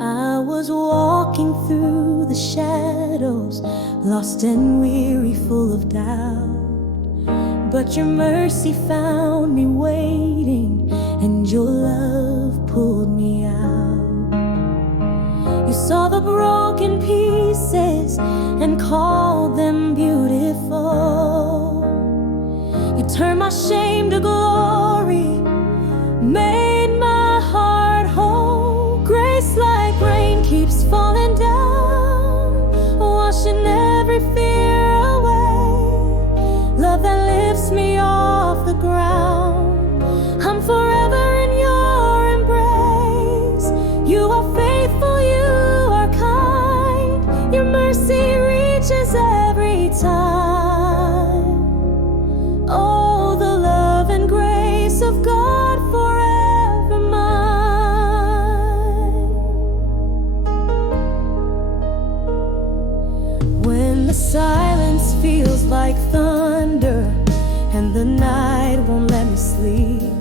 I was walking through the shadows, lost and weary, full of doubt. But your mercy found me waiting, and your love pulled me out. You saw the broken pieces and called them beautiful. You turned my shame to glory, made my heart whole. Grace like rain keeps falling down, washing every fear away. Love that lifts me off the ground. I'm forever in your embrace. You are faithful, you are kind. Your mercy reaches every time. Oh, the love and grace of God forever mine. When the silence feels like thunder and the night won't let me sleep,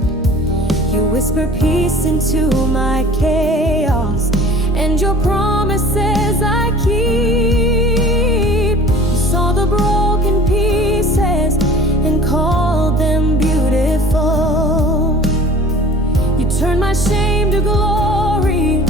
you whisper peace into my chaos, and your promises I keep. You saw the broken pieces and called them beautiful. You turned my shame to glory,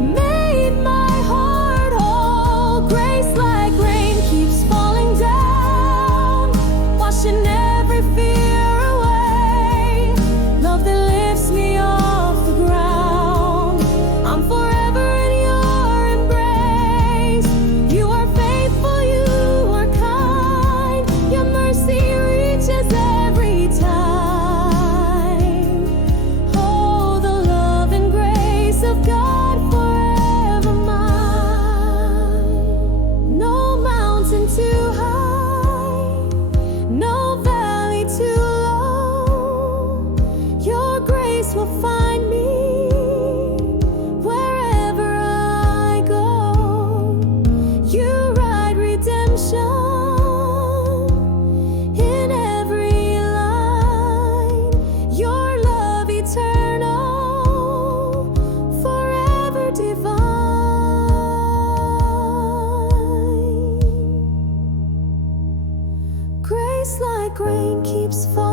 made my heart whole. Grace like rain keeps falling down, washing every fear away. Love that lifts me off the ground. I'm forever in your embrace. You are faithful, you are kind. Your mercy reaches every time. Oh, the love and grace of God forever mine. No mountain too high, no valley too low. Your grace will find me wherever I go. You write redemption in every line. Your love eternal, forever divine. Grace like rain keeps falling